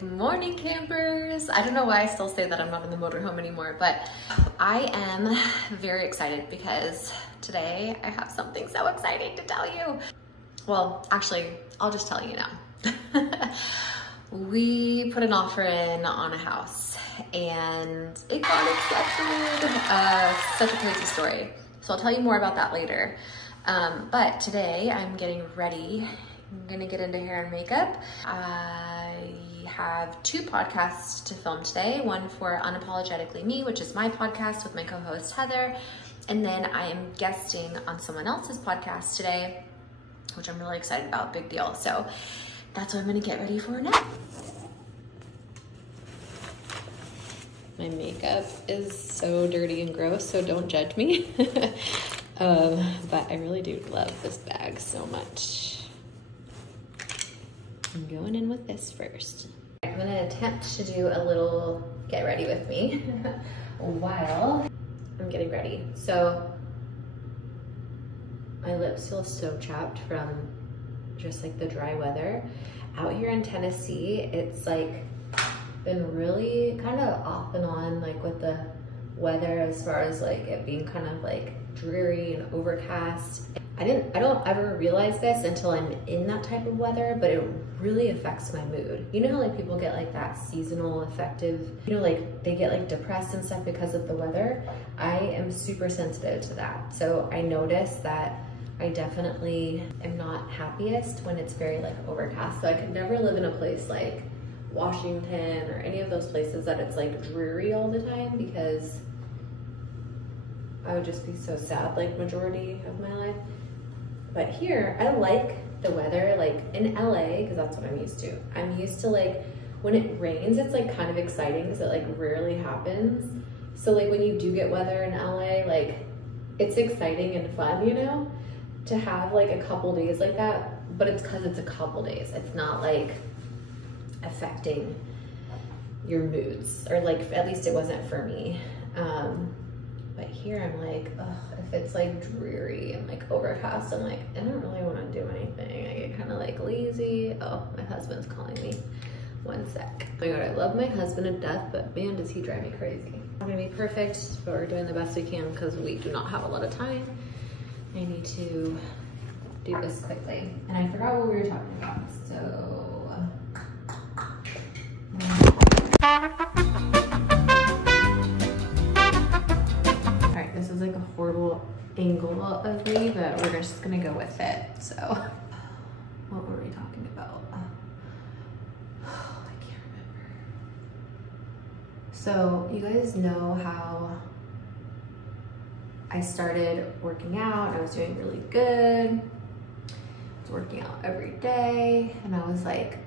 Good morning, campers. I don't know why I still say that I'm not in the motorhome anymore, but I am very excited because today I have something so exciting to tell you. Well, actually, I'll just tell you now. We put an offer in on a house and it got accepted. Such a crazy story. So I'll tell you more about that later. But today I'm getting ready. I'm gonna get into hair and makeup. I have 2 podcasts to film today. One for Unapologetically Me, which is my podcast with my co-host Heather. And then I am guesting on someone else's podcast today, which I'm really excited about, big deal. So that's what I'm gonna get ready for now. My makeup is so dirty and gross, so don't judge me. But I really do love this bag so much. I'm going in with this first. I'm gonna attempt to do a little get ready with me while I'm getting ready. So my lips feel so chapped from just like the dry weather. Out here in Tennessee, it's like been really kind of off and on like with the weather as far as like it being kind of like dreary and overcast. I don't ever realize this until I'm in that type of weather, but it really affects my mood. You know how like people get like that seasonal affective, you know, like they get like depressed and stuff because of the weather? I am super sensitive to that. So I notice that I definitely am not happiest when it's very like overcast. So I could never live in a place like Washington or any of those places that it's like dreary all the time, because I would just be so sad like majority of my life. But here, I like the weather, like in LA, because that's what I'm used to. I'm used to like, when it rains, it's like kind of exciting because it like rarely happens. So like when you do get weather in LA, like it's exciting and fun, you know, to have like a couple days like that, but it's because it's a couple days. It's not like affecting your moods, or like at least it wasn't for me. But here I'm like, ugh, if it's like dreary and like overcast, I'm like, I don't really want to do anything. I get kind of like lazy. Oh, my husband's calling me. One sec. Oh my God, I love my husband to death, but man, does he drive me crazy. Not gonna be perfect, but we're doing the best we can because we do not have a lot of time. I need to do this quickly. And I forgot what we were talking about, so. This is like a horrible angle of me, but we're just gonna go with it. So, what were we talking about? I can't remember. So, you guys know how I started working out. I was doing really good. I was working out every day, and I was like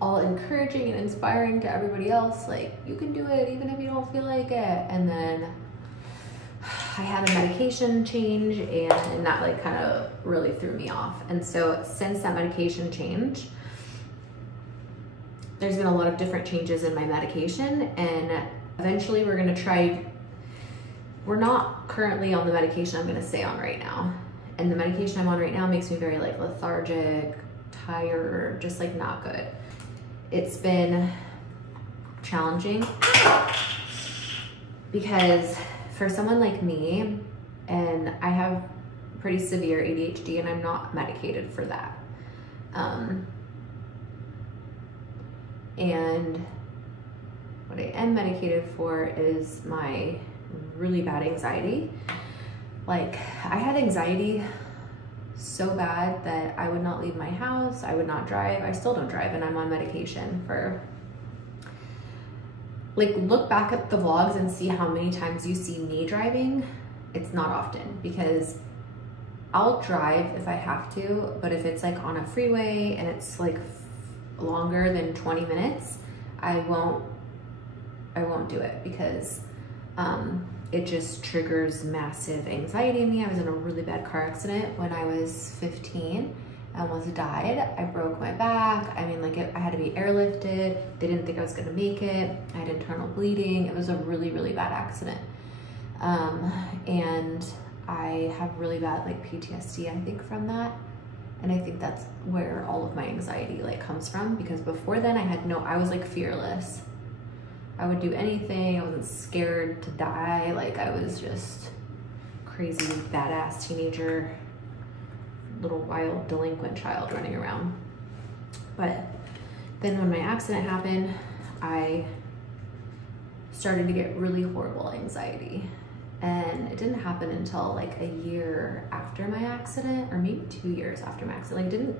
all encouraging and inspiring to everybody else. Like, you can do it even if you don't feel like it. And then I had a medication change, and that like kind of really threw me off. And so since that medication change, there's been a lot of different changes in my medication, and eventually we're not currently on the medication I'm gonna stay on right now. And the medication I'm on right now makes me very like lethargic, tired, just like not good. It's been challenging because for someone like me, and I have pretty severe ADHD, and I'm not medicated for that. And what I am medicated for is my really bad anxiety. Like, I had anxiety so bad that I would not leave my house, I would not drive. I still don't drive, and I'm on medication for, like, look back at the vlogs and see how many times you see me driving. It's not often, because I'll drive if I have to, but if it's like on a freeway and it's like longer than 20 minutes, I won't do it, because it just triggers massive anxiety in me. I was in a really bad car accident when I was 15. I almost died. I broke my back. I mean, like, I had to be airlifted. They didn't think I was gonna make it. I had internal bleeding. It was a really, really bad accident. And I have really bad like PTSD, I think, from that. And I think that's where all of my anxiety like comes from, because before then I was like fearless. I would do anything. I wasn't scared to die. Like I was just crazy, badass teenager, little wild delinquent child running around. But then when my accident happened, I started to get really horrible anxiety. And it didn't happen until like a year after my accident, or maybe 2 years after my accident. Like it didn't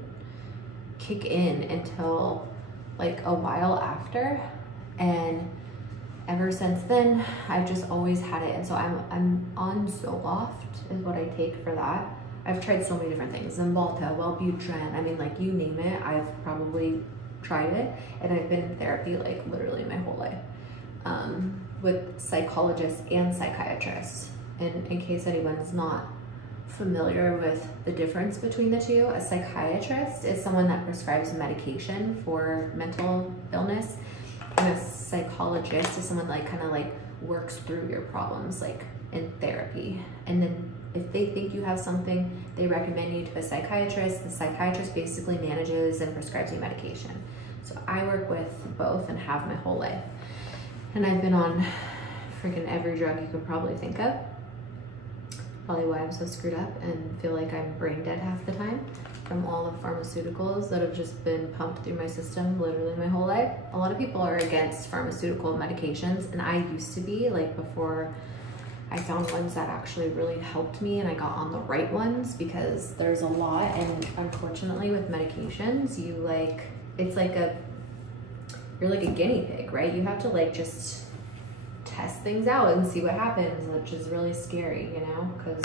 kick in until like a while after. And ever since then, I've just always had it. And so I'm on Zoloft is what I take for that. I've tried so many different things, Zymbalta, Wellbutrin, I mean, like you name it, I've probably tried it. And I've been in therapy like literally my whole life. With psychologists and psychiatrists. And in case anyone's not familiar with the difference between the two, a psychiatrist is someone that prescribes medication for mental illness, and a psychologist is someone like kind of like works through your problems like in therapy. And then if they think you have something, they recommend you to a psychiatrist. The psychiatrist basically manages and prescribes you medication. So I work with both and have my whole life. And I've been on freaking every drug you could probably think of. Probably why I'm so screwed up and feel like I'm brain dead half the time from all the pharmaceuticals that have just been pumped through my system literally my whole life. A lot of people are against pharmaceutical medications, and I used to be, like before I found ones that actually really helped me and I got on the right ones, because there's a lot, and unfortunately with medications, you like, it's like you're like a guinea pig, right? You have to like just test things out and see what happens, which is really scary, you know, because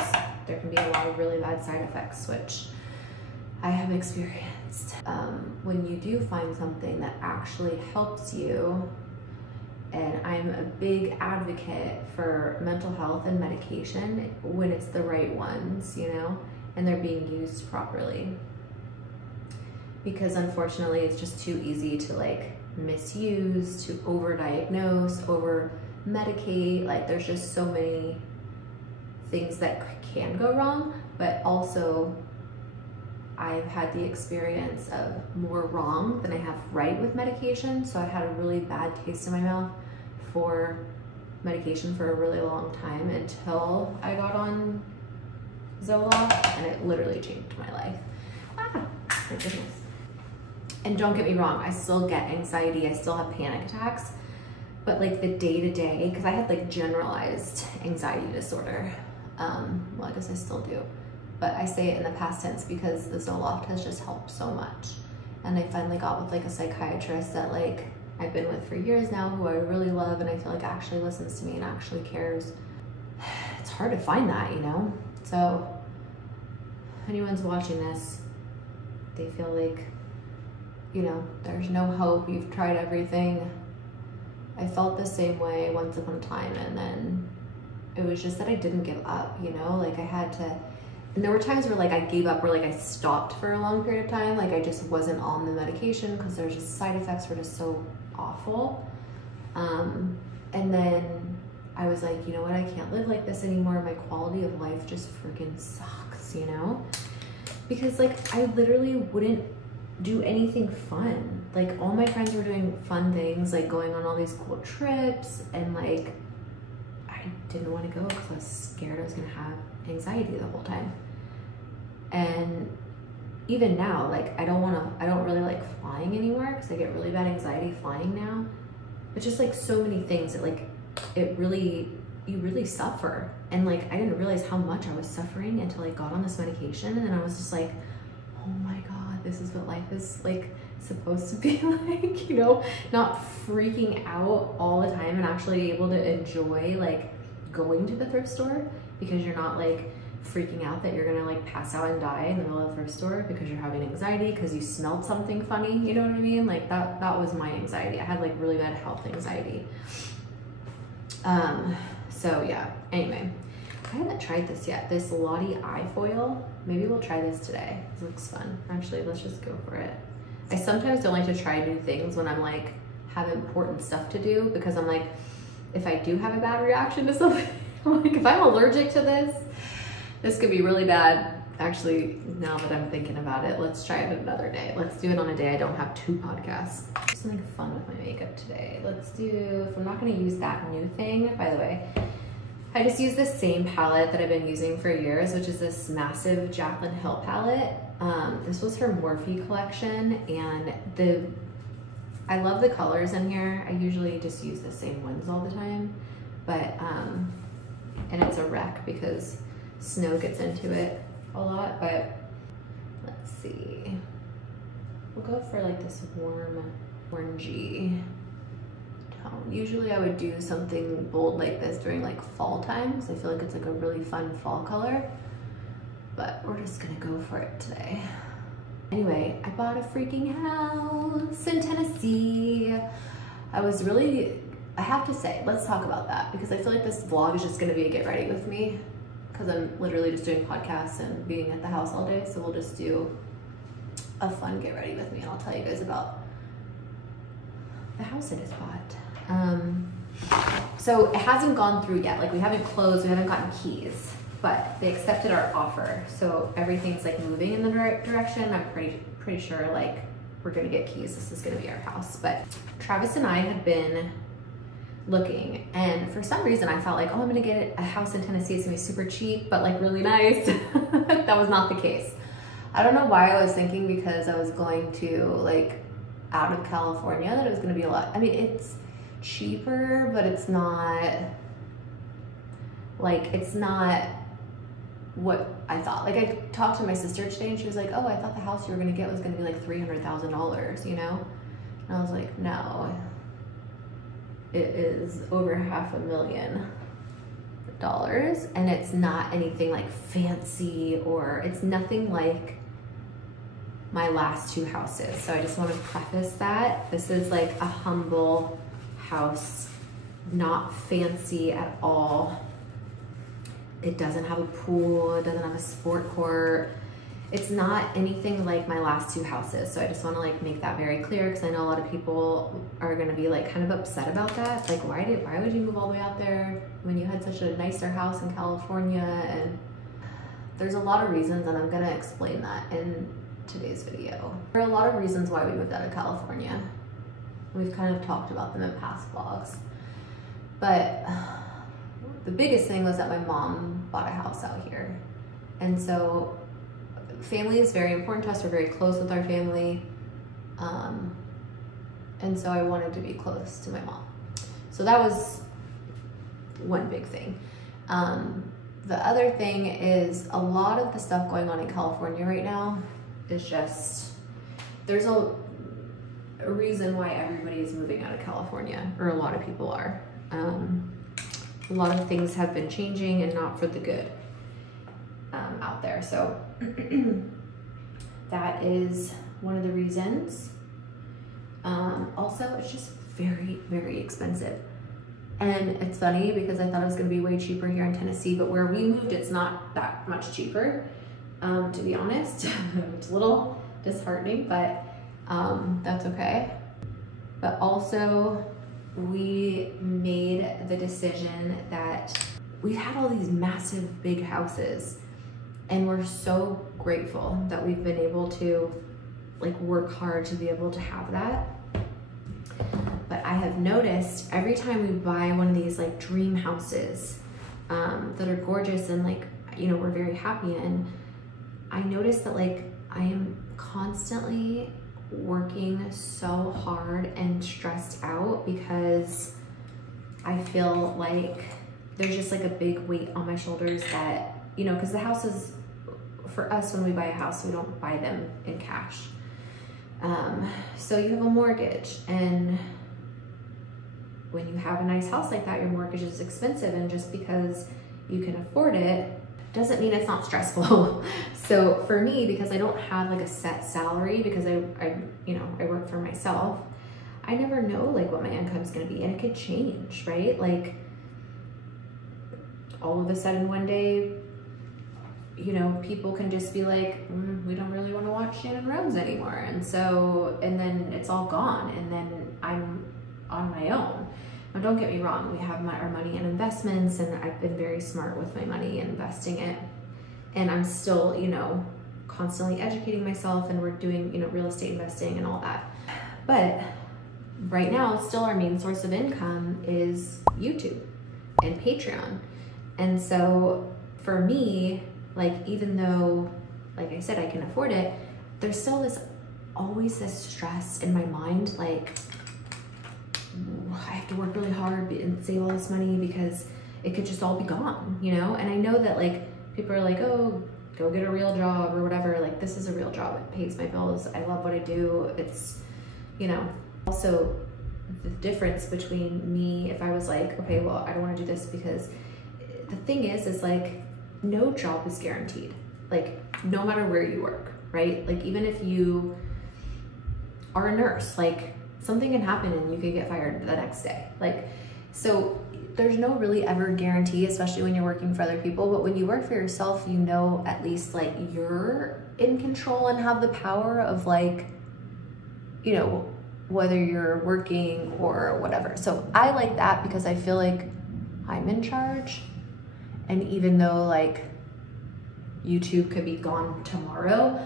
there can be a lot of really bad side effects, which I have experienced. When you do find something that actually helps you, and I'm a big advocate for mental health and medication when it's the right ones, you know, and they're being used properly. Because unfortunately, it's just too easy to like misuse, to overdiagnose, over-medicate. Like there's just so many things that can go wrong, but also I've had the experience of more wrong than I have right with medication. So I had a really bad taste in my mouth for medication for a really long time until I got on Zoloft, and it literally changed my life. Ah, my goodness. And don't get me wrong, I still get anxiety, I still have panic attacks, but like the day-to-day, because I had like generalized anxiety disorder. Well, I guess I still do, but I say it in the past tense because the Zoloft has just helped so much. And I finally got with like a psychiatrist that like I've been with for years now, who I really love, and I feel like actually listens to me and actually cares. It's hard to find that, you know? So if anyone's watching this, they feel like, you know, there's no hope, you've tried everything. I felt the same way once upon a time, and then it was just that I didn't give up, you know? Like I had to, and there were times where like I gave up, where like I stopped for a long period of time, like I just wasn't on the medication because there's just side effects were just so awful. And then I was like, you know what, I can't live like this anymore. My quality of life just freaking sucks, you know? Because like I literally wouldn't do anything fun. Like all my friends were doing fun things, like going on all these cool trips, and like I didn't want to go because I was scared I was gonna have anxiety the whole time. And even now, like I don't really like flying anymore because I get really bad anxiety flying now. But just like so many things that like you really suffer. And like I didn't realize how much I was suffering until I got on this medication, and then I was just like, oh my God, this is what life is like supposed to be like, you know, not freaking out all the time, and actually able to enjoy like going to the thrift store, because you're not like freaking out that you're gonna like pass out and die in the middle of the thrift store because you're having anxiety because you smelled something funny, you know what I mean? Like that was my anxiety. I had like really bad health anxiety. So yeah, anyway, I haven't tried this yet, this Lottie eye foil. Maybe we'll try this today. This looks fun. Actually, let's just go for it. I sometimes don't like to try new things when I'm like have important stuff to do, because I'm like, if I do have a bad reaction to something, like if I'm allergic to this could be really bad. Actually, now that I'm thinking about it, let's try it another day. Let's do it on a day I don't have 2 podcasts. Do something fun with my makeup today. Let's do, if I'm not gonna use that new thing, by the way, I just use the same palette that I've been using for years, which is this massive Jaclyn Hill palette. This was her Morphe collection, and I love the colors in here. I usually just use the same ones all the time, but, and it's a wreck because snow gets into it a lot, but let's see. We'll go for like this warm orangey tone. Usually I would do something bold like this during like fall times. I feel like it's like a really fun fall color, but we're just gonna go for it today. Anyway, I bought a freaking house in Tennessee. I have to say, let's talk about that, because I feel like this vlog is just gonna be a get ready with me, because I'm literally just doing podcasts and being at the house all day. So we'll just do a fun get ready with me, and I'll tell you guys about the house I just bought. So it hasn't gone through yet. Like, we haven't closed, we haven't gotten keys, but they accepted our offer. So everything's like moving in the right direction. I'm pretty sure like we're gonna get keys. This is gonna be our house. But Travis and I had been looking, and for some reason I felt like, oh, I'm gonna get a house in Tennessee, it's gonna be super cheap but like really nice. That was not the case. I don't know why I was thinking, because I was going to like out of California, that it was gonna be a lot. I mean, it's cheaper, but it's not what I thought. Like, I talked to my sister today and she was like, oh, I thought the house you were gonna get was gonna be like $300,000, you know? And I was like, no, it is over $500,000, and it's not anything like fancy, or it's nothing like my last 2 houses. So I just want to preface that this is like a humble house, not fancy at all. It doesn't have a pool, it doesn't have a sport court. It's not anything like my last 2 houses. So I just want to like make that very clear, because I know a lot of people are going to be like kind of upset about that. Like, why would you move all the way out there when you had such a nicer house in California? And there's a lot of reasons, and I'm going to explain that in today's video. There are a lot of reasons why we moved out of California. We've kind of talked about them in past vlogs, but the biggest thing was that my mom bought a house out here. And so family is very important to us. We're very close with our family. And so I wanted to be close to my mom. So that was one big thing. The other thing is, a lot of the stuff going on in California right now is just, there's a reason why everybody is moving out of California, or a lot of people are. A lot of things have been changing, and not for the good out there. So that is one of the reasons. Also, it's just very, very expensive. And it's funny, because I thought it was gonna be way cheaper here in Tennessee, but where we moved, it's not that much cheaper, to be honest. It's a little disheartening, but that's okay. But also, we made the decision that we had all these massive big houses, and we're so grateful that we've been able to like work hard to be able to have that. But I have noticed every time we buy one of these like dream houses that are gorgeous and like, you know, we're very happy in, I noticed that like I am constantly working so hard and stressed out, because I feel like there's just like a big weight on my shoulders that, you know, because the houses, for us, when we buy a house, we don't buy them in cash. So you have a mortgage, and when you have a nice house like that, your mortgage is expensive, and just because you can afford it doesn't mean it's not stressful. So for me, because I don't have like a set salary, because I work for myself, I never know like what my income's gonna be, and it could change, right? Like all of a sudden one day, you know, people can just be like, we don't really want to watch Shannon Rhodes anymore. And so, and then it's all gone, and then I'm on my own. Now, don't get me wrong, we have our money in investments, and I've been very smart with my money and investing it. and I'm still, you know, constantly educating myself, and we're doing, you know, real estate investing and all that. But right now, still our main source of income is YouTube and Patreon. And so for me, like, even though, like I said, I can afford it, there's still always this stress in my mind, like, I have to work really hard and save all this money because it could just all be gone, you know? And I know that, like, people are like, oh, go get a real job or whatever. Like, this is a real job. It pays my bills. I love what I do. It's, you know, also the difference between me, if I was like, okay, well, I don't want to do this, because the thing is like, no job is guaranteed. Like, no matter where you work, right? Like, even if you are a nurse, like, something can happen and you could get fired the next day. Like, so there's no really ever guarantee, especially when you're working for other people. But when you work for yourself, you know, at least, like, you're in control and have the power of, like, you know, whether you're working or whatever. So I like that because I feel like I'm in charge. And even though, like, YouTube could be gone tomorrow,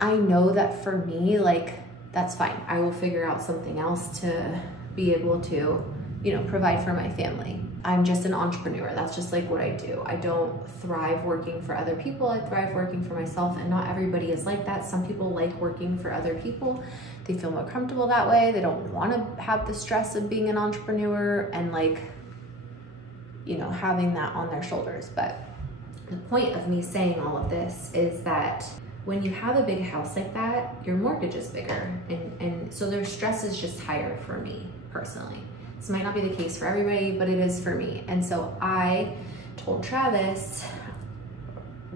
I know that for me, like, that's fine. I will figure out something else to be able to, you know, provide for my family. I'm just an entrepreneur. That's just, like, what I do. I don't thrive working for other people. I thrive working for myself, and not everybody is like that. Some people like working for other people. They feel more comfortable that way. They don't want to have the stress of being an entrepreneur and, like, you know, having that on their shoulders. But the point of me saying all of this is that when you have a big house like that, your mortgage is bigger. And so their stress is just higher for me personally. This might not be the case for everybody, but it is for me. And so I told Travis,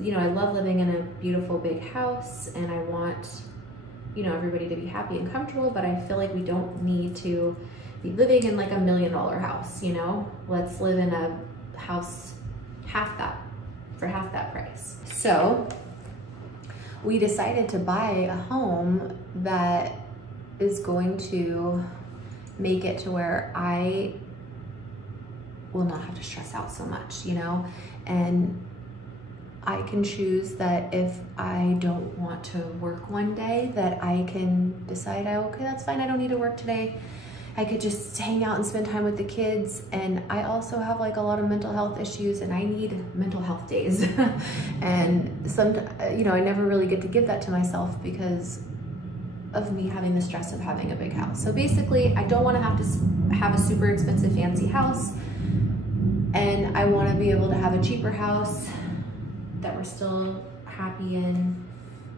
you know, I love living in a beautiful big house, and I want, you know, everybody to be happy and comfortable, but I feel like we don't need to be living in, like, $1 million house, you know? Let's live in a house for half that price. So we decided to buy a home that is going to make it to where I will not have to stress out so much, you know? And I can choose that if I don't want to work one day, that I can decide, okay, that's fine, I don't need to work today. I could just hang out and spend time with the kids. And I also have, like, a lot of mental health issues, and I need mental health days. And you know, I never really get to give that to myself because of me having the stress of having a big house. So basically, I don't want to have to have a super expensive fancy house, and I want to be able to have a cheaper house that we're still happy in,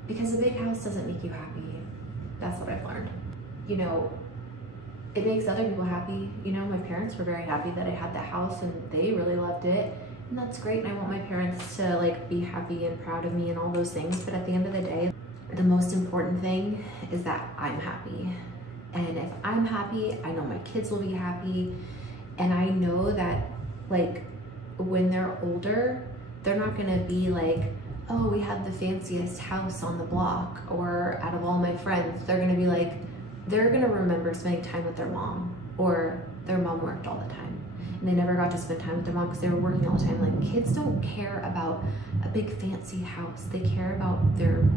because a big house doesn't make you happy. That's what I've learned. You know, it makes other people happy. You know, my parents were very happy that I had that house, and they really loved it, and that's great. And I want my parents to, like, be happy and proud of me and all those things. But at the end of the day, the most important thing is that I'm happy. And if I'm happy, I know my kids will be happy. And I know that, like, when they're older, they're not gonna be like, oh, we had the fanciest house on the block, or out of all my friends. They're gonna be like, they're gonna remember spending time with their mom, or their mom worked all the time and they never got to spend time with their mom because they were working all the time. Like, kids don't care about a big fancy house. They care about their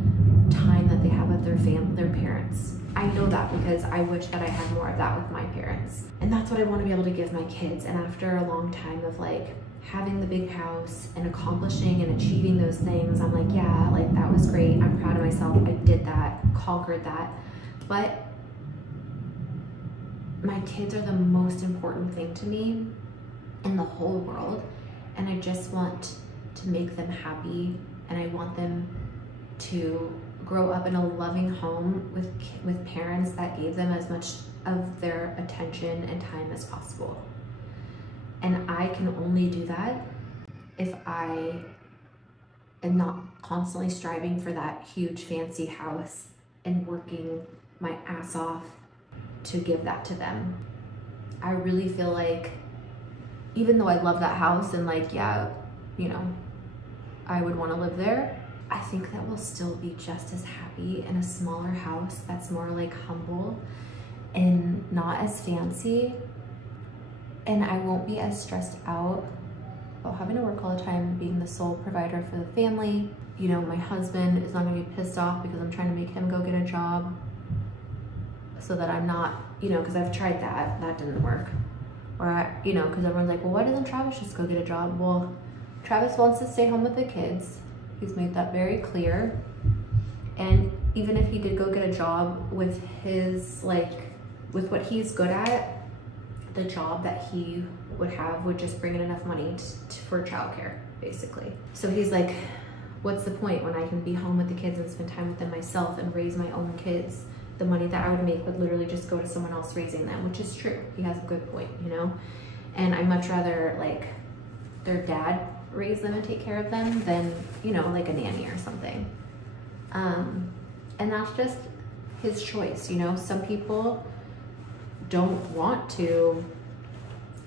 time that they have with their parents. I know that because I wish that I had more of that with my parents. And that's what I want to be able to give my kids. And after a long time of, like, having the big house and accomplishing and achieving those things, I'm like, yeah, like, that was great. I'm proud of myself. I did that, conquered that. But my kids are the most important thing to me in the whole world. And I just want to make them happy. And I want them to grow up in a loving home with parents that gave them as much of their attention and time as possible. And I can only do that if I am not constantly striving for that huge fancy house and working my ass off to give that to them. I really feel like, even though I love that house and, like, yeah, you know, I would want to live there, I think that we'll still be just as happy in a smaller house that's more, like, humble and not as fancy. And I won't be as stressed out about having to work all the time, being the sole provider for the family. You know, my husband is not gonna be pissed off because I'm trying to make him go get a job so that I'm not, you know, because I've tried that didn't work. Or, you know, because everyone's like, well, why doesn't Travis just go get a job? Well, Travis wants to stay home with the kids. He's made that very clear. And even if he did go get a job with his, like, with what he's good at, the job that he would have would just bring in enough money for childcare, basically. So he's like, what's the point when I can be home with the kids and spend time with them myself and raise my own kids? The money that I would make would literally just go to someone else raising them, which is true. He has a good point, you know? And I'd much rather, like, their dad raise them and take care of them than, you know, like a nanny or something. And that's just his choice, you know? Some people don't want to,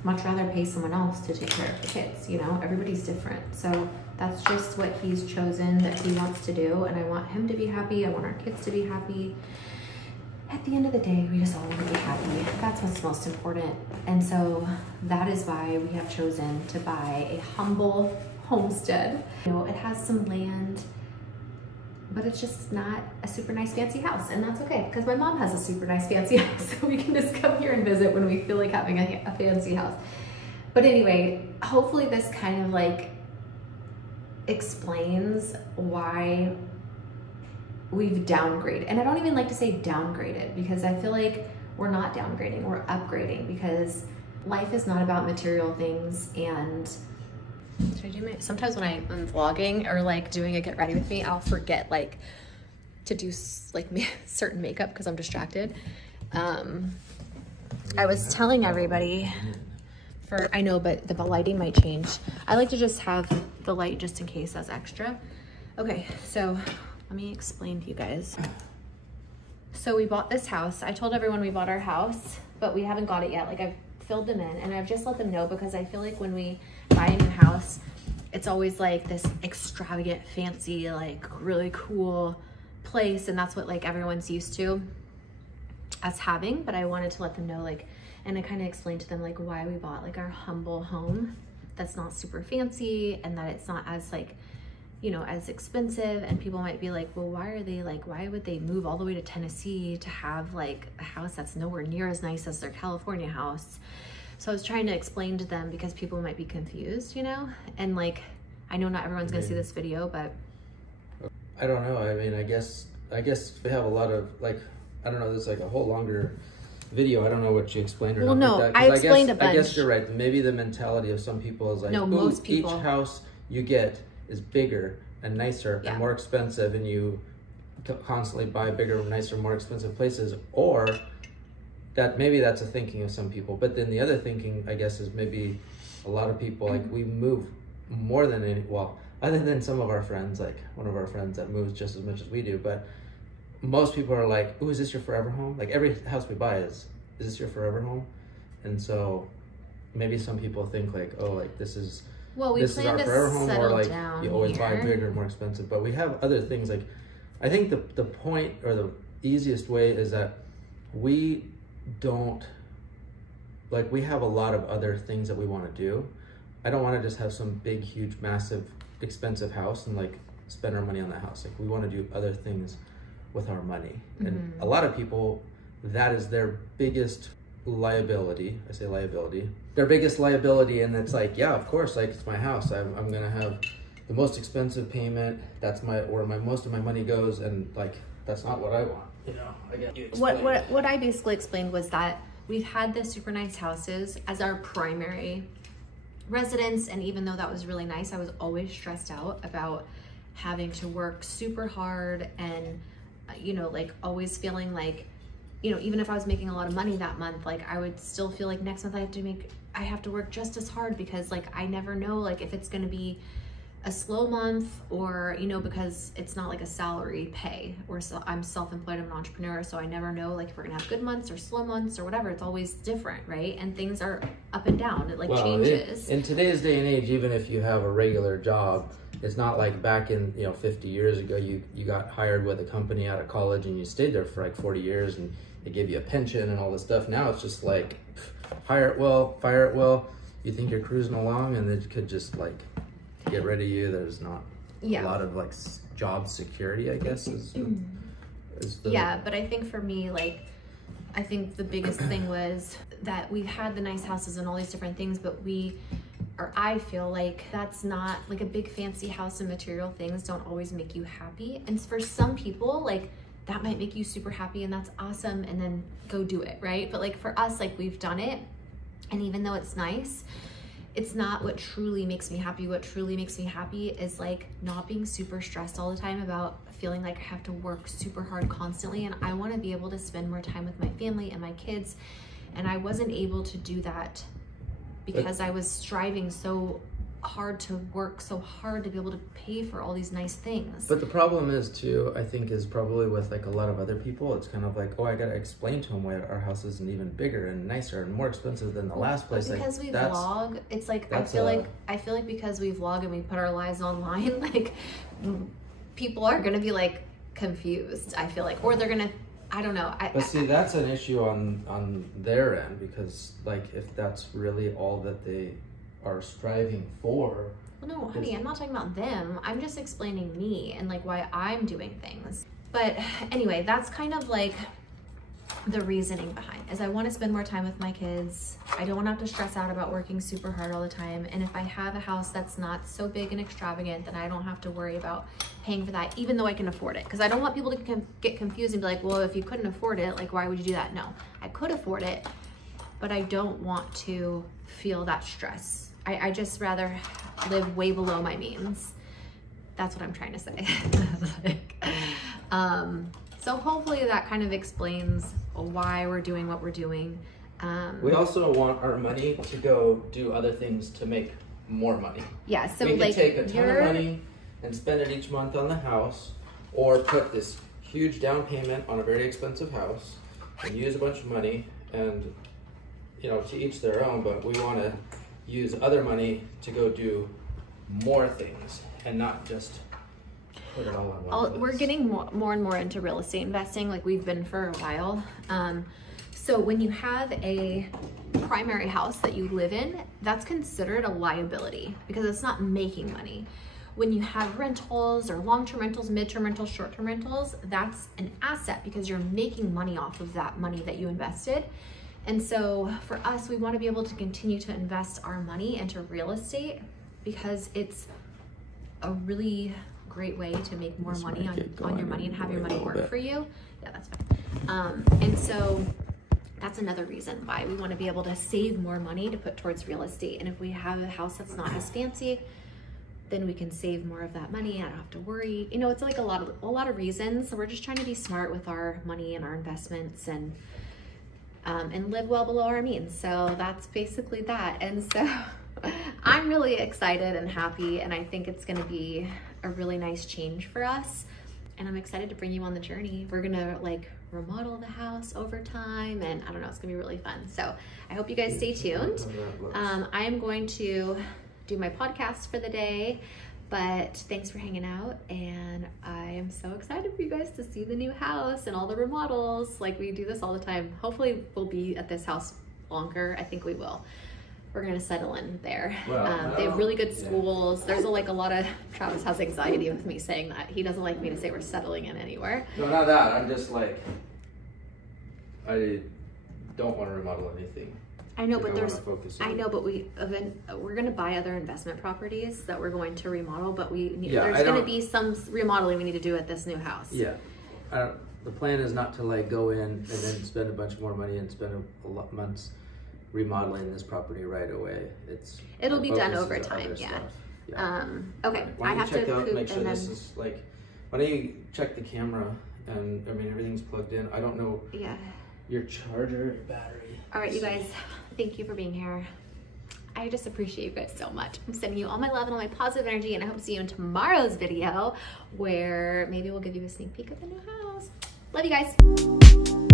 much rather pay someone else to take care of the kids, you know? Everybody's different. So that's just what he's chosen that he wants to do, and I want him to be happy. I want our kids to be happy. At the end of the day, we just all want to be happy. That's what's most important. And so that is why we have chosen to buy a humble homestead. You know, it has some land, but it's just not a super nice fancy house, and that's okay because my mom has a super nice fancy house, so we can just come here and visit when we feel like having a fancy house. But anyway, hopefully this kind of like explains why we've downgraded. And I don't even like to say downgraded because I feel like we're not downgrading, we're upgrading, because life is not about material things. And should I do sometimes when I'm vlogging or like doing a get ready with me, I'll forget like to do like certain makeup because I'm distracted. I was telling everybody I know, but the lighting might change. I like to just have the light just in case as extra. Okay, so let me explain to you guys. So we bought this house. I told everyone we bought our house, but we haven't got it yet. Like I've filled them in and I've just let them know because I feel like when we buy a new house, it's always like this extravagant, fancy, like really cool place. And that's what like everyone's used to us having. But I wanted to let them know, like, and I kind of explained to them like why we bought like our humble home that's not super fancy and that it's not as like, you know, as expensive. And people might be like, well, why would they move all the way to Tennessee to have like a house that's nowhere near as nice as their California house? So I was trying to explain to them because people might be confused, you know? And like, I know not everyone's gonna see this video, but. I don't know. I mean, I guess we have a lot of like, I don't know, there's like a whole longer video. I don't know what you explained or well, not. No, like that, I explained a bunch. I guess you're right. Maybe the mentality of some people is like, no, most people. Each house you get is bigger and nicer and more expensive, and you constantly buy bigger, nicer, more expensive places. Or that maybe that's a thinking of some people. But then the other thinking, I guess, is maybe a lot of people, like we move more than other than some of our friends, like one of our friends that moves just as much as we do. But most people are like, oh, is this your forever home? Like every house we buy is this your forever home? And so maybe some people think like, oh, like this is our forever home, or like you always buy bigger, more expensive. But we have other things. Like I think the point or the easiest way is that we don't, like we have a lot of other things that we want to do. I don't want to just have some big, huge, massive, expensive house and like spend our money on that house. Like we want to do other things with our money. And a lot of people, that is their biggest liability. I say liability. Their biggest liability, and it's like, yeah, of course, like it's my house. I'm gonna have the most expensive payment. That's where most of my money goes, and like that's not what I want. You know, I get you. What I basically explained was that we've had the super nice houses as our primary residence, and even though that was really nice, I was always stressed out about having to work super hard and you know, like always feeling like, you know, even if I was making a lot of money that month, like I would still feel like next month I have to work just as hard because like I never know like if it's gonna be a slow month or, you know, because it's not like a salary pay, or I'm self-employed, I'm an entrepreneur, so I never know like if we're gonna have good months or slow months or whatever. It's always different, right? And things are up and down, it like changes. In today's day and age, even if you have a regular job, it's not like back in, you know, 50 years ago, you got hired with a company out of college and you stayed there for like 40 years and they gave you a pension and all this stuff. Now it's just like, hire it well, fire it well. you think you're cruising along and it could just like get rid of you. There's not a lot of like job security, I guess is the... Yeah, but I think for me, like, I think the biggest thing was that we've had the nice houses and all these different things, but I feel like that's not like a big fancy house and material things don't always make you happy. And for some people, like that might make you super happy and that's awesome, and then go do it, right? But like for us, like we've done it, and even though it's nice, it's not what truly makes me happy. What truly makes me happy is like not being super stressed all the time about feeling like I have to work super hard constantly. And I want to be able to spend more time with my family and my kids. And I wasn't able to do that because I was striving so hard to work so hard to be able to pay for all these nice things. But the problem is too, I think, is probably with like a lot of other people, it's kind of like, oh, I gotta explain to them why our house isn't even bigger and nicer and more expensive than the last place. Because we vlog, it's like I feel like because we vlog and we put our lives online, like people are gonna be like confused, I feel like, or they're gonna, I don't know. But see, that's an issue on their end, because like if that's really all that they are striving for. Well, no, honey, I'm not talking about them. I'm just explaining me and like why I'm doing things. But anyway, that's kind of like the reasoning behind is I want to spend more time with my kids. I don't want to have to stress out about working super hard all the time. And if I have a house that's not so big and extravagant, then I don't have to worry about paying for that, even though I can afford it. Because I don't want people to get confused and be like, well, if you couldn't afford it, like, why would you do that? No, I could afford it, but I don't want to feel that stress. I just rather live way below my means. That's what I'm trying to say. So hopefully that kind of explains why we're doing what we're doing. We also want our money to go do other things to make more money. Yeah, so we like could take a ton of money and spend it each month on the house, or put this huge down payment on a very expensive house and use a bunch of money, and you know, to each their own, but we want to use other money to go do more things and not just put it all on one place. We're getting more and more into real estate investing, like we've been for a while. So when you have a primary house that you live in, that's considered a liability because it's not making money. When you have rentals or long-term rentals, mid-term rentals, short-term rentals, that's an asset because you're making money off of that money that you invested. And so for us, we want to be able to continue to invest our money into real estate because it's a really great way to make more money on your money and have your money work for you. Yeah, that's fine. And so that's another reason why we want to be able to save more money to put towards real estate. And if we have a house that's not as fancy, then we can save more of that money. I don't have to worry. You know, it's like a lot of reasons. So we're just trying to be smart with our money and our investments and live well below our means. So that's basically that. And so I'm really excited and happy, and I think it's gonna be a really nice change for us. And I'm excited to bring you on the journey. We're gonna like remodel the house over time, and I don't know, it's gonna be really fun. So I hope you guys stay tuned. I am going to do my podcast for the day, but thanks for hanging out, and I am so excited for you guys to see the new house and all the remodels. Like, we do this all the time. Hopefully we'll be at this house longer. I think we will. We're gonna settle in there. Well, they have really good schools. There's a lot of, Travis has anxiety with me saying that. He doesn't like me to say we're settling in anywhere. No, not that. I'm just like, I don't want to remodel anything. I know, but we're gonna buy other investment properties that we're going to remodel, but there's gonna be some remodeling we need to do at this new house. Yeah, the plan is not to like go in and then spend a bunch more money and spend a lot of months remodeling this property right away. It'll be done over time. Yeah. Okay. Why don't you check out, make sure this is like, why don't you check the camera, and I mean everything's plugged in. I don't know. Yeah. Your charger, your battery. All right, you guys, thank you for being here. I just appreciate you guys so much. I'm sending you all my love and all my positive energy, and I hope to see you in tomorrow's video where maybe we'll give you a sneak peek of the new house. Love you guys.